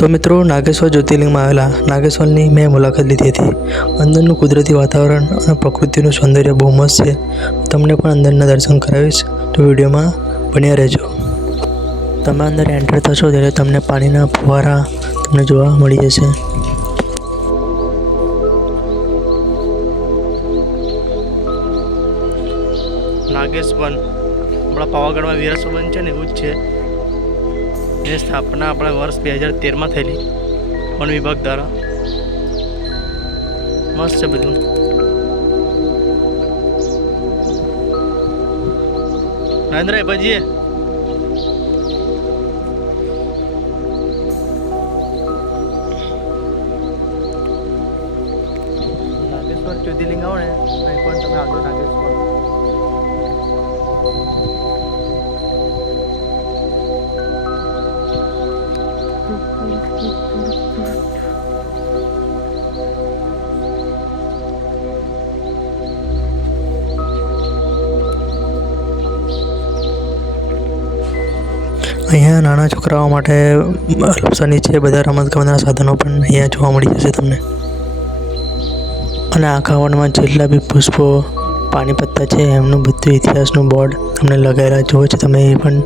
તો મિત્રો નાગેશ્વર જ્યોતિર્લિંગમાં આવેલા નાગેશ્વરની મેં મુલાકાત લીધી હતી. અંદરનું કુદરતી વાતાવરણ અને પ્રકૃતિનું સૌંદર્ય બહુ મસ્ત છે. તમને પણ અંદરના દર્શન કરાવીશ, તો વિડીયોમાં બન્યા રહેજો. તમે અંદર એન્ટર થશો ત્યારે તમને પાણીના ફુવારા તમને જોવા મળી જશે. નાગેશ્વર આપણા પાવાગઢમાં વીરસ્વ વન છે ને એવું જ છે. એની સ્થાપના આપણા વર્ષ 2013માં થયેલી વન વિભાગ દ્વારા. મસ્ત છે બધું. નરેન્દ્રભાઈ ભજીએ નાગેશ્વર જ્યોતિર્લિંગ આવો ને અહીં પણ તમે આવજો. નાગેશ્વર અહીંયા નાના છોકરાઓ માટે લપસણી છે. બધા રમતગમતના સાધનો પણ અહીંયા જોવા મળી જશે તમને. અને આખા વનમાં જેટલા બી પુષ્પો પાણી પત્તા છે એમનું બધું ઇતિહાસનું બોર્ડ તમને લગાવેલા જોવો છો. તમે એ પણ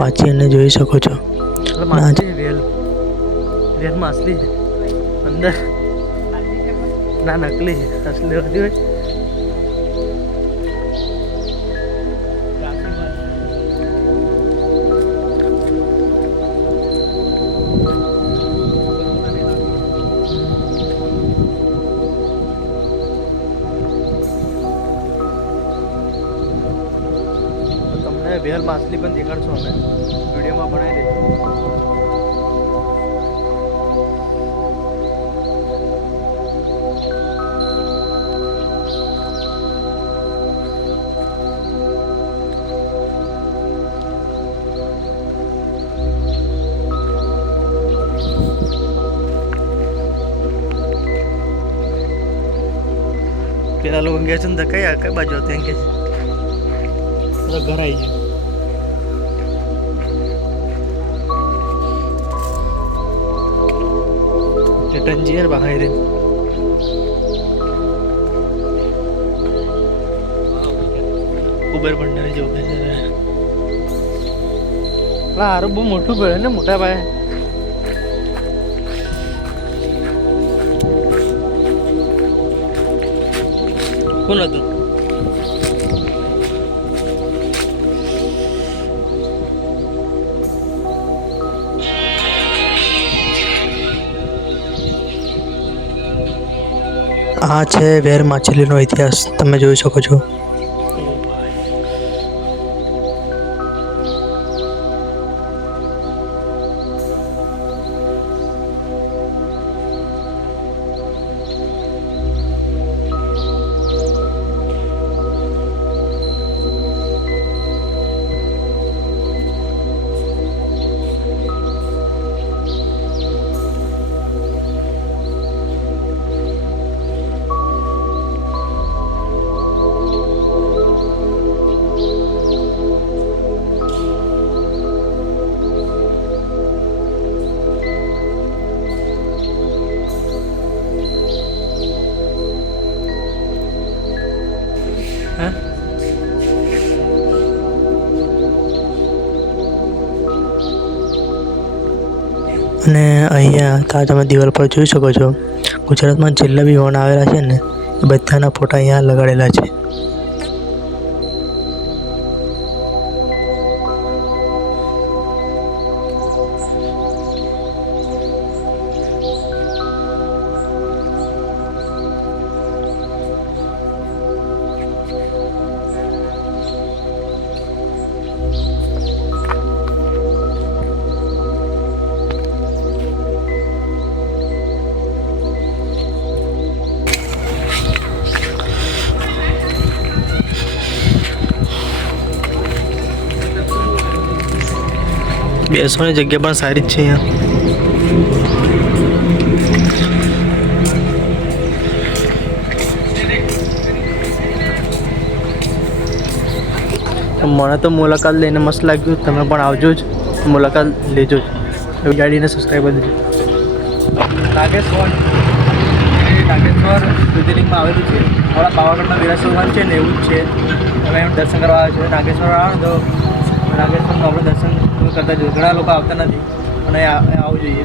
વાંચી અને જોઈ શકો છો. વેલમાં અસલી છે અંદર ના નકલી છે. અસલી હોતી હોય. તમને વેલ માછલી પણ દેખાડશો અમે વિડીયોમાં બનાવી દઈશું. પેલા લોકો ગયા છે ને કઈ બાજુ હતા કે ઘર આવી જાય. ટંજીએ બહાર કુબેર ભંડારી જેવું કહે છે. હારું બહુ મોટું ભરે ને મોટા ભાઈ. કોણ હતું? આ છે વેર માછલીનો ઇતિહાસ. તમે જોઈ શકો છો. અને અહીંયા તમે દિવાલ પર જોઈ શકો છો, ગુજરાતમાં જેટલા બી વન આવેલા છે ને એ બધાના ફોટા અહીંયા લગાડેલા છે. બેસવાની જગ્યા પણ સારી જ છે અહીંયા. મને તો મુલાકાત લઈને મસ્ત લાગ્યું. તમે પણ આવજો જ, મુલાકાત લેજો જ. ગાડીને સબસ્ક્રાઈબ કરી દેજો. નાગેશ્વર જ્યોતિર્લિંગમાં આવેલું છે. આપણા પાવાગઢમાં વિરાસોવર છે ને એવું જ છે. તમે એમ દર્શન કરવા આવે છે. નાગેશ્વર આવે ને તો નાગેશ્વરનું આપણે દર્શન કરતા જોઈએ. ઘણા લોકો આવતા નથી અને આવવું જોઈએ.